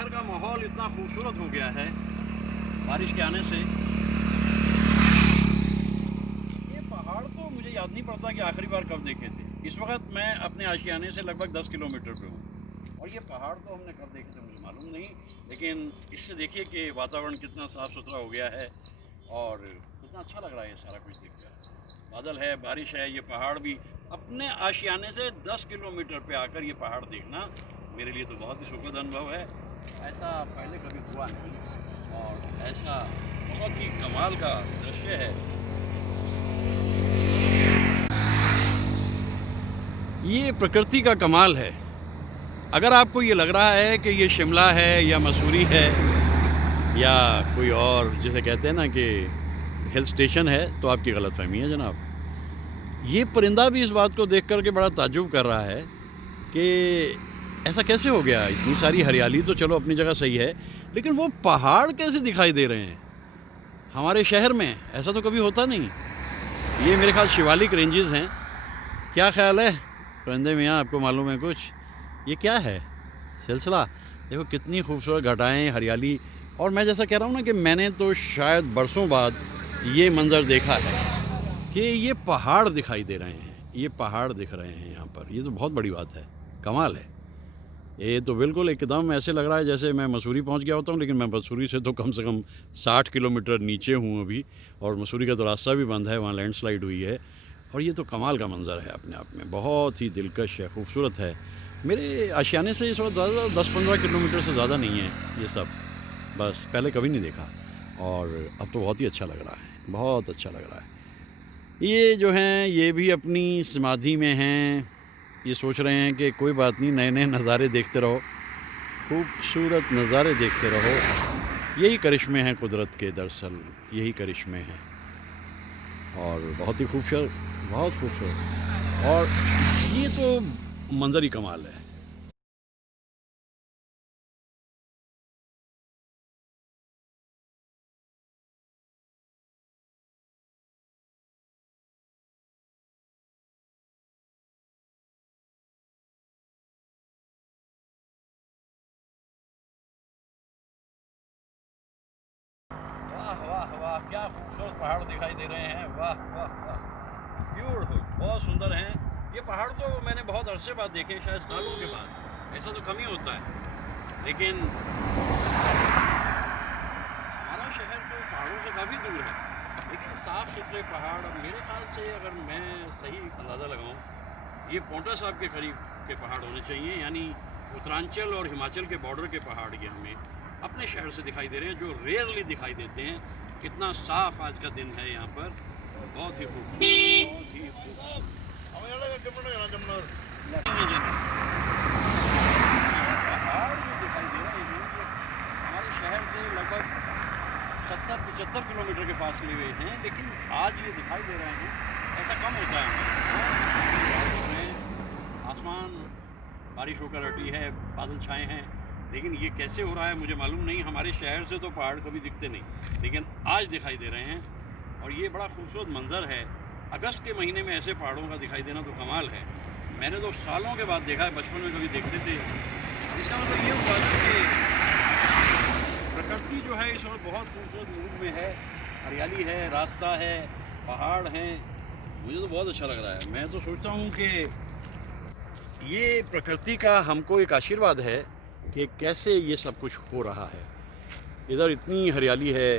शहर का माहौल इतना खूबसूरत हो गया है बारिश के आने से। ये पहाड़ तो मुझे याद नहीं पड़ता कि आखिरी बार कब देखे थे। इस वक्त मैं अपने आशियाने से लगभग 10 किलोमीटर पे हूँ और ये पहाड़ तो हमने कब देखे थे मुझे मालूम नहीं, लेकिन इससे देखिए कि वातावरण कितना साफ़ सुथरा हो गया है और कितना अच्छा लग रहा है ये सारा कुछ देखकर। बादल है, बारिश है, ये पहाड़ भी। अपने आशियाने से 10 किलोमीटर पे आकर ये पहाड़ देखना मेरे लिए तो बहुत ही सुखद अनुभव है। ऐसा पहले कभी हुआ नहीं और ऐसा बहुत ही कमाल का दृश्य है। ये प्रकृति का कमाल है। अगर आपको ये लग रहा है कि ये शिमला है या मसूरी है या कोई और जिसे कहते हैं ना कि हिल स्टेशन है, तो आपकी गलतफहमी है जनाब। ये परिंदा भी इस बात को देख कर के बड़ा ताज्जुब कर रहा है कि ऐसा कैसे हो गया। इतनी सारी हरियाली तो चलो अपनी जगह सही है, लेकिन वो पहाड़ कैसे दिखाई दे रहे हैं हमारे शहर में? ऐसा तो कभी होता नहीं। ये मेरे ख्याल शिवालिक रेंजेस हैं। क्या ख्याल है परिंदे मियाँ, आपको मालूम है कुछ? ये क्या है सिलसिला? देखो कितनी खूबसूरत घटाएं, हरियाली। और मैं जैसा कह रहा हूँ ना कि मैंने तो शायद बरसों बाद ये मंज़र देखा है कि ये पहाड़ दिखाई दे रहे हैं, ये पहाड़ दिख रहे हैं यहाँ पर। ये तो बहुत बड़ी बात है, कमाल है। ये तो बिल्कुल एकदम ऐसे लग रहा है जैसे मैं मसूरी पहुँच गया होता हूँ, लेकिन मैं मसूरी से तो कम से कम 60 किलोमीटर नीचे हूँ अभी, और मसूरी का तो रास्ता भी बंद है, वहाँ लैंडस्लाइड हुई है। और ये तो कमाल का मंज़र है अपने आप में, बहुत ही दिलकश है, खूबसूरत है। मेरे आशियाने से इस वक्त ज़्यादा 10-15 किलोमीटर से ज़्यादा नहीं है ये सब, बस पहले कभी नहीं देखा और अब तो बहुत ही अच्छा लग रहा है, बहुत अच्छा लग रहा है। ये जो हैं ये भी अपनी समाधि में हैं, ये सोच रहे हैं कि कोई बात नहीं, नए नए नज़ारे देखते रहो, खूबसूरत नज़ारे देखते रहो। यही करिश्मे हैं कुदरत के, दरअसल यही करिश्मे हैं और बहुत ही खूबसूरत, बहुत खूबसूरत। और ये तो मंज़र ही कमाल है। वाह वाह वाह, क्या खूबसूरत पहाड़ दिखाई दे रहे हैं। वाह वाह वाह, ब्यूटीफुल, बहुत सुंदर हैं। ये पहाड़ तो मैंने बहुत अरसे बाद देखे, शायद सालों के बाद। ऐसा तो कम ही होता है, लेकिन हमारा शहर तो पहाड़ों से काफ़ी दूर है, लेकिन साफ़ सुथरे पहाड़। अब मेरे ख्याल से अगर मैं सही अंदाज़ा लगाऊं, ये पोंटा साहब के करीब के पहाड़ होने चाहिए, यानी उत्तरांचल और हिमाचल के बॉर्डर के पहाड़ ये हमें अपने शहर से दिखाई दे रहे हैं, जो रेयरली दिखाई देते हैं। कितना साफ़ आज का दिन है यहाँ पर, बहुत ही खूबसूरत, बहुत ही खूबसूरत। पहाड़ जो दिखाई दे रहे हैं ये हमारे शहर से लगभग 70-75 किलोमीटर के फासले में हैं, लेकिन आज ये दिखाई दे रहे हैं। ऐसा कम होता है हमें। आसमान बारिश होकर हटी है, बादल छाए हैं, लेकिन ये कैसे हो रहा है मुझे मालूम नहीं। हमारे शहर से तो पहाड़ कभी दिखते नहीं, लेकिन आज दिखाई दे रहे हैं और ये बड़ा खूबसूरत मंजर है। अगस्त के महीने में ऐसे पहाड़ों का दिखाई देना तो कमाल है। मैंने तो सालों के बाद देखा है, बचपन में कभी देखते थे। इसका मतलब ये हुआ ना कि प्रकृति जो है इस वक्त बहुत खूबसूरत मूड में है, हरियाली है, रास्ता है, पहाड़ हैं। मुझे तो बहुत अच्छा लग रहा है। मैं तो सोचता हूँ कि ये प्रकृति का हमको एक आशीर्वाद है कि कैसे ये सब कुछ हो रहा है। इधर इतनी हरियाली है,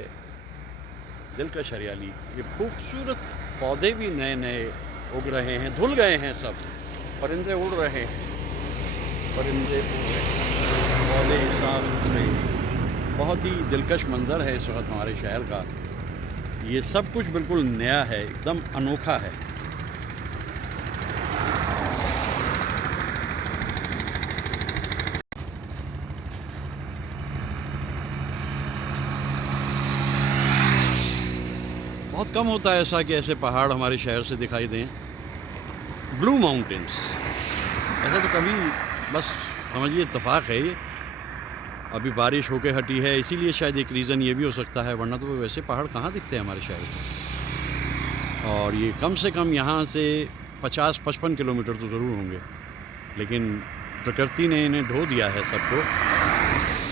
दिलकश हरियाली, ये खूबसूरत पौधे भी नए नए उग रहे हैं, धुल गए हैं सब, परिंदे उड़ रहे हैं, परिंदे उड़ रहे हैं, पौधे साफ सुथरे। बहुत ही दिलकश मंजर है इस वक्त हमारे शहर का। ये सब कुछ बिल्कुल नया है, एकदम अनोखा है। बहुत कम होता है ऐसा कि ऐसे पहाड़ हमारे शहर से दिखाई दें। ब्लू माउंटेन्स, ऐसा तो कभी, बस समझिए इत्तेफाक है ये। अभी बारिश होके हटी है, इसीलिए शायद एक रीज़न ये भी हो सकता है, वरना तो वैसे पहाड़ कहाँ दिखते हैं हमारे शहर से। और ये कम से कम यहाँ से 50-55 किलोमीटर तो ज़रूर होंगे, लेकिन प्रकृति ने इन्हें ढो दिया है सबको।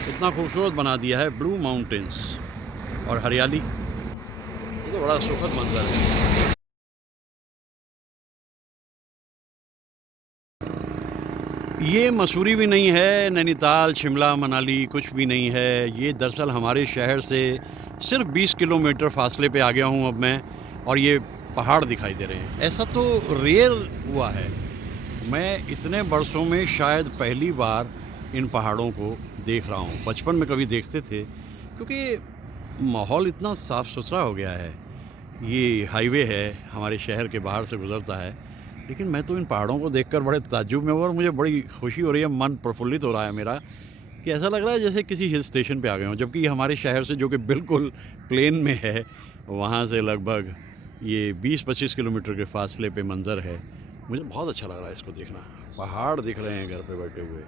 इतना खूबसूरत बना दिया है ब्लू माउंटेन्स और हरियाली। ये तो बड़ा सुखद मंजर है। ये मसूरी भी नहीं है, नैनीताल, शिमला, मनाली कुछ भी नहीं है। ये दरअसल हमारे शहर से सिर्फ 20 किलोमीटर फासले पे आ गया हूँ अब मैं, और ये पहाड़ दिखाई दे रहे हैं। ऐसा तो रेयर हुआ है। मैं इतने बरसों में शायद पहली बार इन पहाड़ों को देख रहा हूँ। बचपन में कभी देखते थे, क्योंकि माहौल इतना साफ़ सुथरा हो गया है। ये हाईवे है, हमारे शहर के बाहर से गुज़रता है, लेकिन मैं तो इन पहाड़ों को देखकर बड़े ताज्जुब में हूँ और मुझे बड़ी खुशी हो रही है, मन प्रफुल्लित हो रहा है मेरा, कि ऐसा लग रहा है जैसे किसी हिल स्टेशन पे आ गए हों। जबकि ये हमारे शहर से, जो कि बिल्कुल प्लेन में है, वहाँ से लगभग ये 20-25 किलोमीटर के फासले पे मंज़र है। मुझे बहुत अच्छा लग रहा है इसको देखना। पहाड़ दिख रहे हैं घर पे बैठे हुए।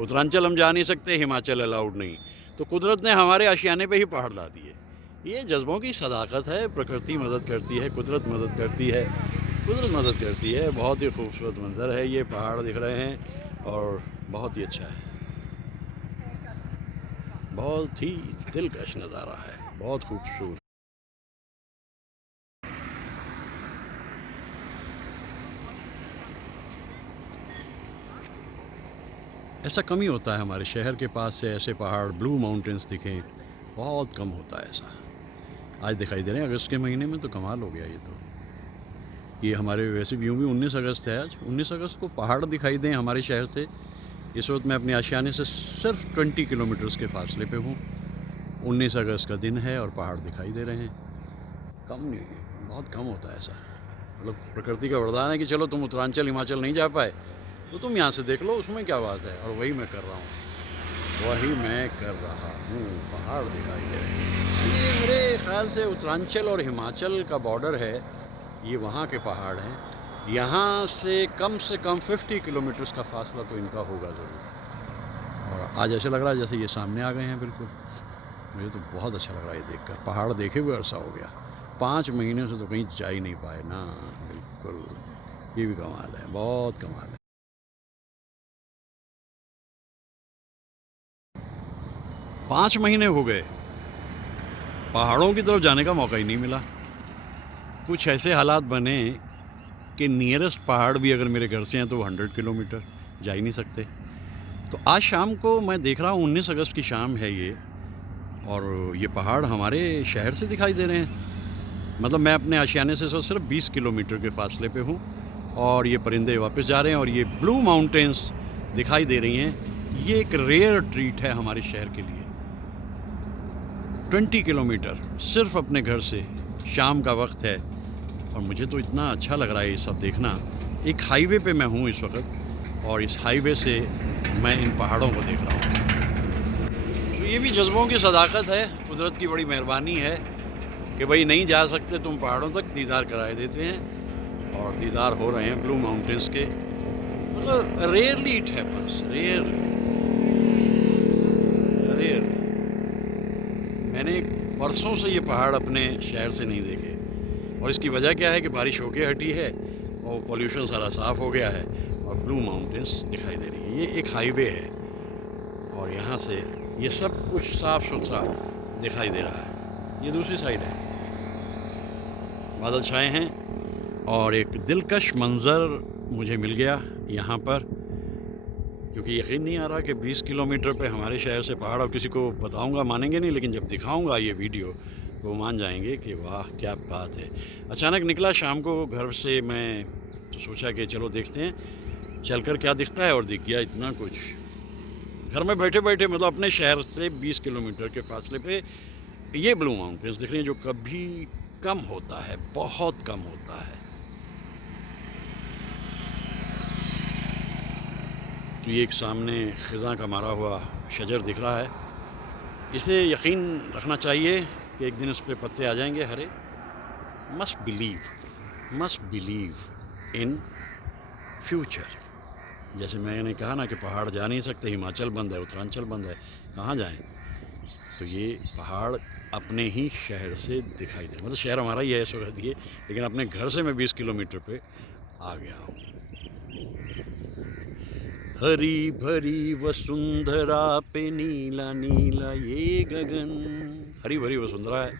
उत्तरांचल हम जा नहीं सकते, हिमाचल अलाउड नहीं, तो कुदरत ने हमारे आशियाने पे ही पहाड़ ला दिए। ये जज्बों की सदाकत है। प्रकृति मदद करती है, कुदरत मदद करती है, कुदरत मदद करती है। बहुत ही खूबसूरत मंज़र है, ये पहाड़ दिख रहे हैं और बहुत ही अच्छा है। बहुत ही दिलकश नज़ारा है, बहुत खूबसूरत। ऐसा कम ही होता है हमारे शहर के पास से ऐसे पहाड़, ब्लू माउंटेन्स दिखें, बहुत कम होता है ऐसा। आज दिखाई दे रहे हैं अगस्त के महीने में, तो कमाल हो गया ये तो। ये हमारे वैसे भी यूँ भी 19 अगस्त है आज। 19 अगस्त को पहाड़ दिखाई दें हमारे शहर से। इस वक्त मैं अपने आशियाने से सिर्फ 20 किलोमीटर्स के फासले पे हूँ। 19 अगस्त का दिन है और पहाड़ दिखाई दे रहे हैं। कम नहीं, बहुत कम होता है ऐसा। मतलब प्रकृति का वरदान है कि चलो तुम उत्तरांचल, हिमाचल नहीं जा पाए, तो तुम यहाँ से देख लो, उसमें क्या बात है। और वही मैं कर रहा हूँ, वही मैं कर रहा हूँ। पहाड़ दिखाई दे रहे हैं। ये मेरे ख्याल से उत्तरांचल और हिमाचल का बॉर्डर है, ये वहाँ के पहाड़ हैं। यहाँ से कम 50 किलोमीटर्स का फासला तो इनका होगा ज़रूर। और आज ऐसा लग रहा है जैसे ये सामने आ गए हैं बिल्कुल। मुझे तो बहुत अच्छा लग रहा है ये देखकर। पहाड़ देखे हुए अरसा हो गया, 5 महीने से तो कहीं जा ही नहीं पाए ना। बिल्कुल, ये भी कमाल है, बहुत कमाल है। 5 महीने हो गए, पहाड़ों की तरफ जाने का मौका ही नहीं मिला। कुछ ऐसे हालात बने कि नियरेस्ट पहाड़ भी अगर मेरे घर से हैं तो 100 किलोमीटर, जा ही नहीं सकते। तो आज शाम को मैं देख रहा हूँ, 19 अगस्त की शाम है ये, और ये पहाड़ हमारे शहर से दिखाई दे रहे हैं। मतलब मैं अपने आशियाने से सिर्फ 20 किलोमीटर के फासले पे हूँ और ये परिंदे वापस जा रहे हैं और ये ब्लू माउंटेन्स दिखाई दे रही हैं। ये एक रेयर ट्रीट है हमारे शहर के लिए। 20 किलोमीटर सिर्फ अपने घर से, शाम का वक्त है, और मुझे तो इतना अच्छा लग रहा है ये सब देखना। एक हाईवे पे मैं हूँ इस वक्त, और इस हाईवे से मैं इन पहाड़ों को देख रहा हूँ। तो ये भी जज्बों की सदाकत है, कुदरत की बड़ी मेहरबानी है कि भाई नहीं जा सकते तुम पहाड़ों तक, दीदार कराए देते हैं, और दीदार हो रहे हैं ब्लू माउंटेन्स के। मतलब रेयरली इट हैपन्स, रेयर। मैंने बरसों से ये पहाड़ अपने शहर से नहीं देखे, और इसकी वजह क्या है कि बारिश होके हटी है और पोल्यूशन सारा साफ़ हो गया है और ब्लू माउंटेन्स दिखाई दे रही है। ये एक हाईवे है और यहाँ से ये सब कुछ साफ़ सुथरा दिखाई दे रहा है। ये दूसरी साइड है, बादल छाए हैं और एक दिलकश मंज़र मुझे मिल गया यहाँ पर, क्योंकि यकीन नहीं आ रहा कि 20 किलोमीटर पे हमारे शहर से पहाड़। अब किसी को बताऊंगा मानेंगे नहीं, लेकिन जब दिखाऊंगा ये वीडियो तो वो मान जाएंगे कि वाह क्या बात है। अचानक निकला शाम को घर से मैं, तो सोचा कि चलो देखते हैं चलकर क्या दिखता है, और दिख गया इतना कुछ। घर में बैठे बैठे, मतलब अपने शहर से 20 किलोमीटर के फासले पे ये ब्लू माउंटेन्स दिख रही हैं, जो कभी कम होता है, बहुत कम होता है। तो ये एक सामने ख़िज़ां का मारा हुआ शजर दिख रहा है। इसे यकीन रखना चाहिए कि एक दिन उस पर पत्ते आ जाएंगे हरे। Must believe in future. जैसे मैंने कहा ना कि पहाड़ जा नहीं सकते, हिमाचल बंद है, उत्तरांचल बंद है, कहाँ जाएं। तो ये पहाड़ अपने ही शहर से दिखाई दे, मतलब शहर हमारा ही है इस वक्त ये, लेकिन अपने घर से मैं 20 किलोमीटर पे आ गया हूँ। हरी भरी वसुंधरा पे नीला नीला ये गगन। हरी भरी वसुंधरा है,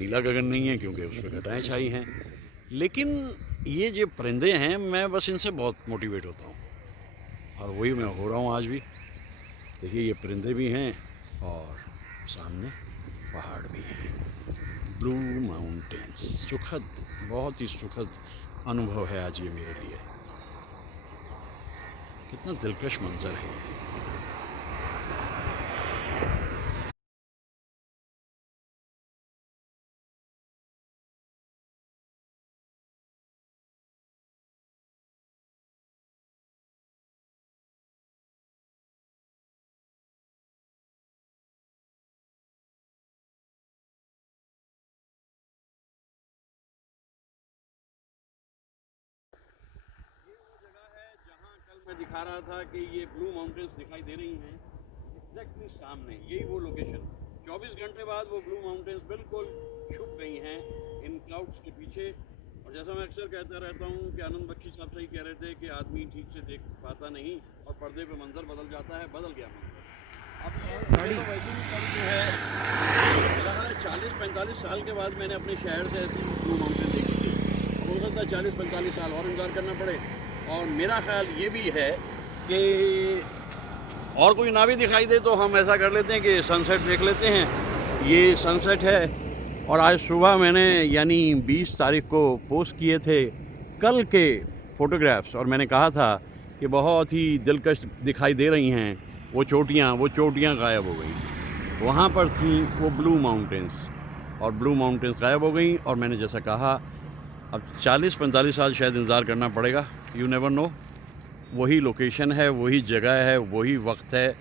नीला गगन नहीं है क्योंकि उस पर घटाएं छाई हैं। लेकिन ये जो परिंदे हैं, मैं बस इनसे बहुत मोटिवेट होता हूँ, और वही मैं हो रहा हूँ आज भी। देखिए ये परिंदे भी हैं और सामने पहाड़ भी हैं, ब्लू माउंटेन्स। सुखद, बहुत ही सुखद अनुभव है आज ये मेरे लिए। कितना दिलकश मंजर है। मैं दिखा रहा था कि ये ब्लू माउंटेन्स दिखाई दे रही हैं, एग्जैक्टली सामने यही वो लोकेशन। 24 घंटे बाद वो ब्लू माउंटेन्स बिल्कुल छुप गई हैं इन क्लाउड्स के पीछे। और जैसा मैं अक्सर कहता रहता हूँ कि आनंद बख्शी साहब सही कह रहे थे कि आदमी ठीक से देख पाता नहीं और पर्दे पे मंजर बदल जाता है। बदल गया मंजर। अब ये तो वैसे भी कल जो है 40-45 साल के बाद मैंने अपने शहर से ऐसी ब्लू माउंटेन देखी थी। हो सकता है 40-45 साल और इंतज़ार करना पड़े। और मेरा ख्याल ये भी है कि और कोई ना भी दिखाई दे तो हम ऐसा कर लेते हैं कि सनसेट देख लेते हैं। ये सनसेट है और आज सुबह मैंने यानी 20 तारीख को पोस्ट किए थे कल के फ़ोटोग्राफ्स, और मैंने कहा था कि बहुत ही दिलकश दिखाई दे रही हैं वो चोटियाँ गायब हो गई। वहाँ पर थी वो ब्लू माउंटेन्स, और ब्लू माउंटेन्स गायब हो गई। और मैंने जैसा कहा अब 40-45 साल शायद इंतज़ार करना पड़ेगा, यू नेवर नो। वही लोकेशन है, वही जगह है, वही वक्त है,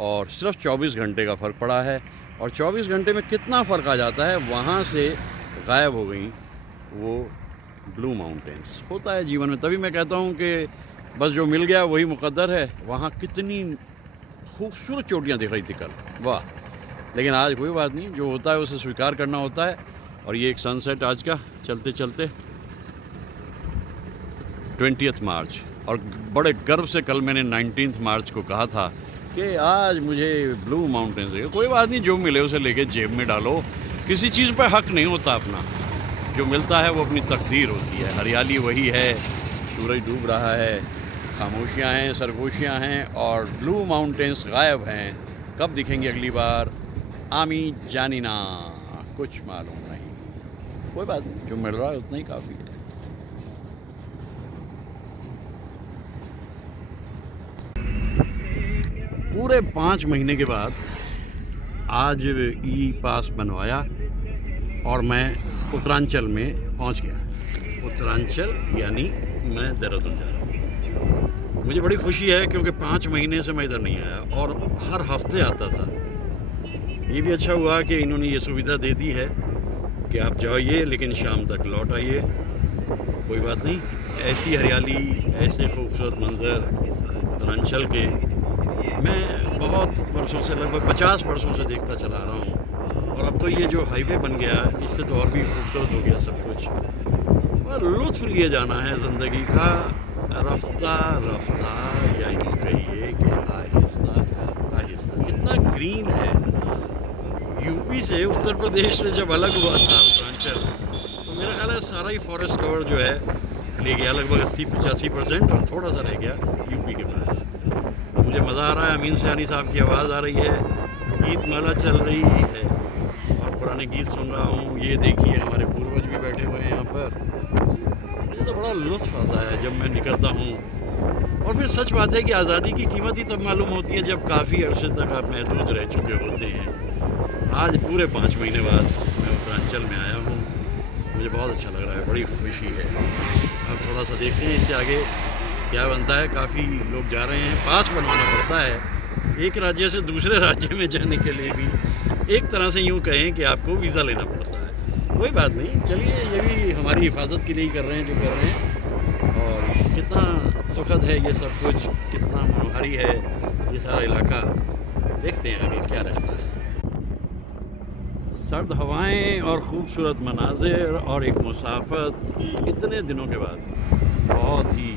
और सिर्फ 24 घंटे का फ़र्क पड़ा है। और 24 घंटे में कितना फ़र्क आ जाता है, वहाँ से गायब हो गई वो ब्लू माउंटेन्स। होता है जीवन में, तभी मैं कहता हूँ कि बस जो मिल गया वही मुकद्दर है। वहाँ कितनी खूबसूरत चोटियाँ दिख रही थी कल, वाह। लेकिन आज कोई बात नहीं, जो होता है उसे स्वीकार करना होता है। और ये एक सनसेट आज का चलते चलते 20 मार्च, और बड़े गर्व से कल मैंने 19 मार्च को कहा था कि आज मुझे ब्लू माउंटेन से। कोई बात नहीं, जो मिले उसे लेके जेब में डालो। किसी चीज़ पर हक नहीं होता अपना, जो मिलता है वो अपनी तकदीर होती है। हरियाली वही है, सूरज डूब रहा है, खामोशियाँ हैं, सरगोशियाँ हैं, और ब्लू माउंटेन्स गायब हैं। कब दिखेंगे अगली बार, आमी जानिना, कुछ मालूम नहीं। कोई बात नहीं, जो मिल रहा है उतना ही काफ़ी है। पूरे 5 महीने के बाद आज ई पास बनवाया और मैं उत्तरांचल में पहुंच गया। उत्तरांचल यानी मैं देहरादून जा रहा हूँ। मुझे बड़ी खुशी है क्योंकि 5 महीने से मैं इधर नहीं आया और हर हफ्ते आता था। ये भी अच्छा हुआ कि इन्होंने ये सुविधा दे दी है कि आप जाइए लेकिन शाम तक लौट आइए। कोई बात नहीं, ऐसी हरियाली, ऐसे खूबसूरत मंज़र उत्तरांचल के मैं बहुत वर्षों से, लगभग 50 वर्षों से देखता चला रहा हूँ। और अब तो ये जो हाईवे बन गया, इससे तो और भी खूबसूरत हो गया सब कुछ। और लुत्फ़ लिए जाना है ज़िंदगी का, रफ्ता रफ्ता, या यूँ कहिए कि आहिस्ता आहिस्ता। कितना ग्रीन है। यूपी से, उत्तर प्रदेश से जब अलग हुआ था उत्तरांचल, तो मेरा ख्याल है सारा ही फॉरेस्ट कवर जो है ले गया, लगभग 80-85%, और थोड़ा सा रह गया यूपी के पास। मुझे मज़ा आ रहा है। अमीन सयानी साहब की आवाज़ आ रही है, गीत माला चल रही है और पुराने गीत सुन रहा हूँ। ये देखिए हमारे पूर्वज भी बैठे हुए हैं यहाँ पर। मुझे तो बड़ा लुत्फ़ आता है जब मैं निकलता हूँ। और फिर सच बात है कि आज़ादी की कीमत ही तब मालूम होती है जब काफ़ी अरसे तक आप महदूद रह चुके होते हैं। आज पूरे 5 महीने बाद मैं उत्तरांचल में आया हूँ। मुझे बहुत अच्छा लग रहा है, बड़ी खुशी है। अब थोड़ा सा देखते हैं इससे आगे क्या बनता है। काफ़ी लोग जा रहे हैं, पास बनवाना पड़ता है एक राज्य से दूसरे राज्य में जाने के लिए भी। एक तरह से यूँ कहें कि आपको वीज़ा लेना पड़ता है। कोई बात नहीं, चलिए, ये भी हमारी हिफाजत के लिए ही कर रहे हैं जो कर रहे हैं। और कितना सुखद है ये सब कुछ, कितना मनोहारी है ये सारा इलाका। देखते हैं आगे क्या रहता है। सर्द हवाएं और ख़ूबसूरत मनाज़िर और एक मुसाफ़त, इतने दिनों के बाद बहुत ही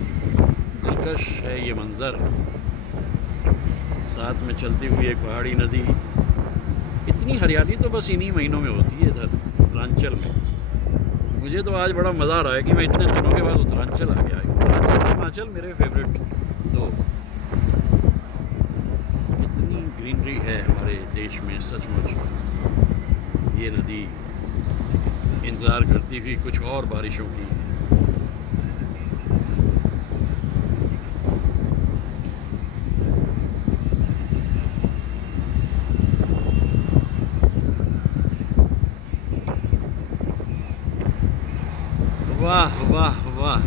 दिलकश है ये मंज़र, साथ में चलती हुई एक पहाड़ी नदी। इतनी हरियाली तो बस इन्हीं महीनों में होती है इधर उत्तरांचल में। मुझे तो आज बड़ा मज़ा आ रहा है कि मैं इतने दिनों के बाद उत्तरांचल आ गया। उत्तरांचल हिमाचल मेरे फेवरेट दो। कितनी ग्रीनरी है हमारे देश में सचमुच। ये नदी इंतज़ार करती हुई कुछ और बारिशों की। वाह वाह वाह,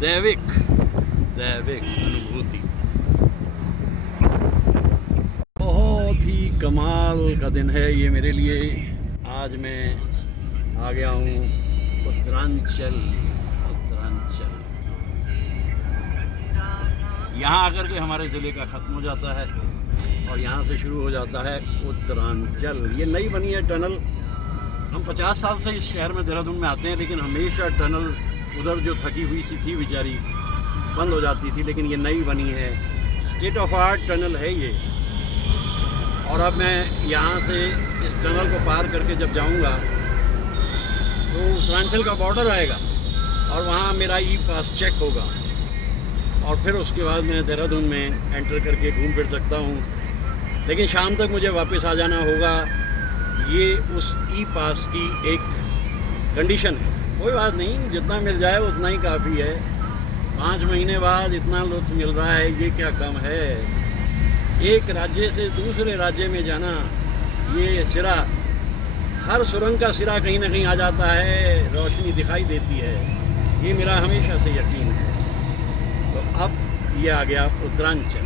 दैविक अनुभूति। बहुत ही कमाल का दिन है ये मेरे लिए। आज मैं आ गया हूँ उत्तरांचल। यहाँ आकर के हमारे ज़िले का ख़त्म हो जाता है और यहाँ से शुरू हो जाता है उत्तरांचल। ये नई बनी है टनल। हम 50 साल से इस शहर में देहरादून में आते हैं, लेकिन हमेशा टनल उधर जो थकी हुई सी थी बेचारी बंद हो जाती थी, लेकिन ये नई बनी है। स्टेट ऑफ आर्ट टनल है ये। और अब मैं यहाँ से इस टनल को पार करके जब जाऊँगा तो उत्तरांचल का बॉर्डर आएगा और वहाँ मेरा ई पास चेक होगा और फिर उसके बाद मैं देहरादून में एंटर करके घूम फिर सकता हूँ। लेकिन शाम तक मुझे वापस आ जाना होगा। ये उस ई पास की एक कंडीशन है। कोई बात नहीं, जितना मिल जाए उतना ही काफ़ी है। 5 महीने बाद इतना लुत्फ़ मिल रहा है, ये क्या कम है। एक राज्य से दूसरे राज्य में जाना, ये सिरा, हर सुरंग का सिरा कहीं ना कहीं आ जाता है, रोशनी दिखाई देती है। ये मेरा हमेशा से यकीन है। तो अब ये आ गया उत्तरांचल।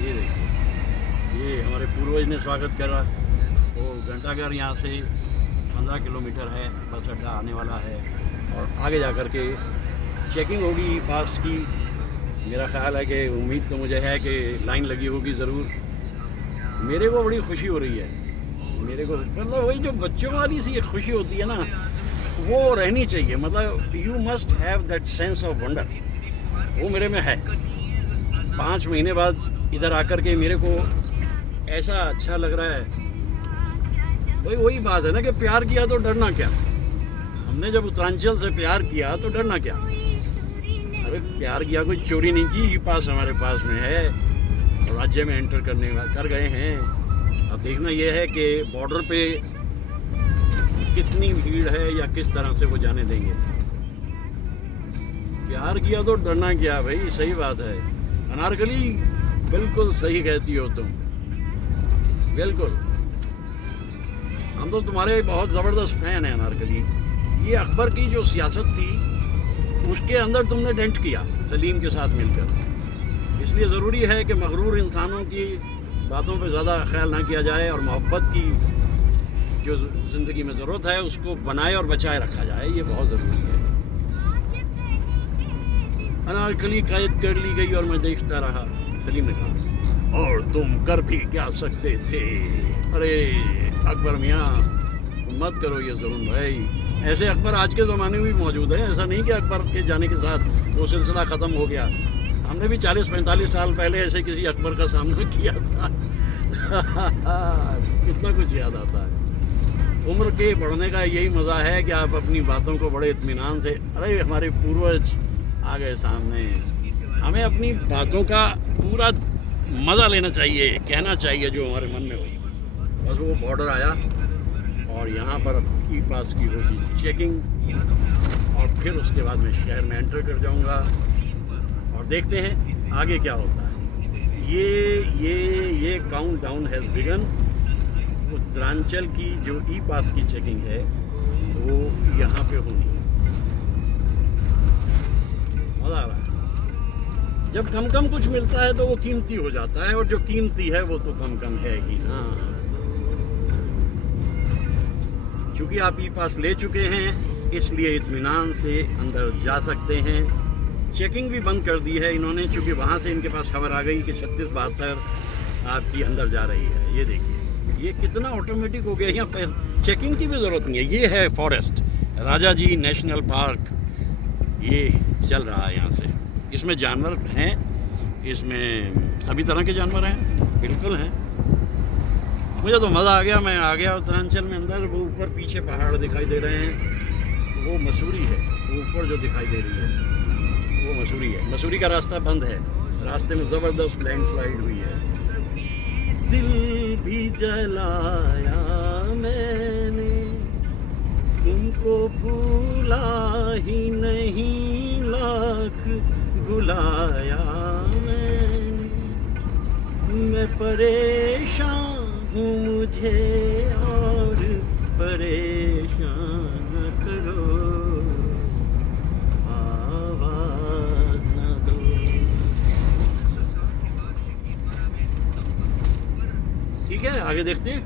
ये देखिए, ये हमारे पूर्वज ने स्वागत करा। वो घंटाघर यहाँ से 15 किलोमीटर है, बस अड्डा आने वाला है और आगे जा कर के चेकिंग होगी पास की। मेरा ख्याल है कि उम्मीद तो मुझे है कि लाइन लगी होगी ज़रूर। मेरे को बड़ी खुशी हो रही है। मेरे को मतलब वही जो बच्चों वाली सी एक खुशी होती है ना, वो रहनी चाहिए। मतलब you must have that sense of wonder, वो मेरे में है। 5 महीने बाद इधर आकर के मेरे को ऐसा अच्छा लग रहा है। वही बात है ना कि प्यार किया तो डरना क्या। हमने जब उत्तरांचल से प्यार किया तो डरना क्या। अरे प्यार किया, कोई चोरी नहीं की। ई पास हमारे पास में है और राज्य में एंटर कर गए हैं। अब देखना यह है कि बॉर्डर पे कितनी भीड़ है या किस तरह से वो जाने देंगे। प्यार किया तो डरना क्या भाई, सही बात है। अनारकली बिल्कुल सही कहती हो तुम, बिल्कुल। हम तो तुम्हारे बहुत ज़बरदस्त फ़ैन हैं अनारकली। ये अकबर की जो सियासत थी उसके अंदर तुमने डेंट किया सलीम के साथ मिलकर। इसलिए ज़रूरी है कि मगरूर इंसानों की बातों पे ज़्यादा ख्याल ना किया जाए और मोहब्बत की जो ज़िंदगी में ज़रूरत है उसको बनाए और बचाए रखा जाए। ये बहुत ज़रूरी है। अनारकली कैद कर ली गई और मैं देखता रहा। सलीम ने कहा, और तुम कर भी क्या सकते थे। अरे अकबर मियाँ, मत करो ये जुल्म भाई। ऐसे अकबर आज के ज़माने में भी मौजूद है। ऐसा नहीं कि अकबर के जाने के साथ वो सिलसिला ख़त्म हो गया। हमने भी 40-45 साल पहले ऐसे किसी अकबर का सामना किया था। कितना कुछ याद आता है। उम्र के बढ़ने का यही मज़ा है कि आप अपनी बातों को बड़े इत्मीनान से, अरे हमारे पूर्वज आ गए सामने, हमें अपनी बातों का पूरा मज़ा लेना चाहिए, कहना चाहिए जो हमारे मन में हो। बस वो बॉर्डर आया और यहाँ पर ई पास की होगी चेकिंग और फिर उसके बाद मैं शहर में एंटर कर जाऊँगा और देखते हैं आगे क्या होता है। ये count down has begun. Uttaranchal की जो ई पास की चेकिंग है वो यहाँ पे होनी है। मज़ा आ रहा है। जब कम कुछ मिलता है तो वो कीमती हो जाता है, और जो कीमती है वो तो कम है ही ना। क्योंकि आप ई पास ले चुके हैं इसलिए इत्मीनान से अंदर जा सकते हैं। चेकिंग भी बंद कर दी है इन्होंने, क्योंकि वहाँ से इनके पास खबर आ गई कि 36-72 आपकी अंदर जा रही है। ये देखिए, ये कितना ऑटोमेटिक हो गया। यहाँ पर चेकिंग की भी ज़रूरत नहीं है। ये है फॉरेस्ट, राजा जी नेशनल पार्क, ये चल रहा है यहाँ से। इसमें जानवर हैं, इसमें सभी तरह के जानवर हैं, बिल्कुल हैं। मुझे तो मज़ा आ गया, मैं आ गया उत्तरांचल में अंदर। वो ऊपर पीछे पहाड़ दिखाई दे रहे हैं, वो मसूरी है। वो ऊपर जो दिखाई दे रही है वो मसूरी है। मसूरी का रास्ता बंद है, रास्ते में ज़बरदस्त लैंडस्लाइड हुई है। दिल भी जलाया मैंने, तुमको भूला ही नहीं, लाख भुलाया मैंने। मैं परेशान हूँ, मुझे और परेशान न करो, आवाज़ न दो। ठीक है, आगे देखते हैं।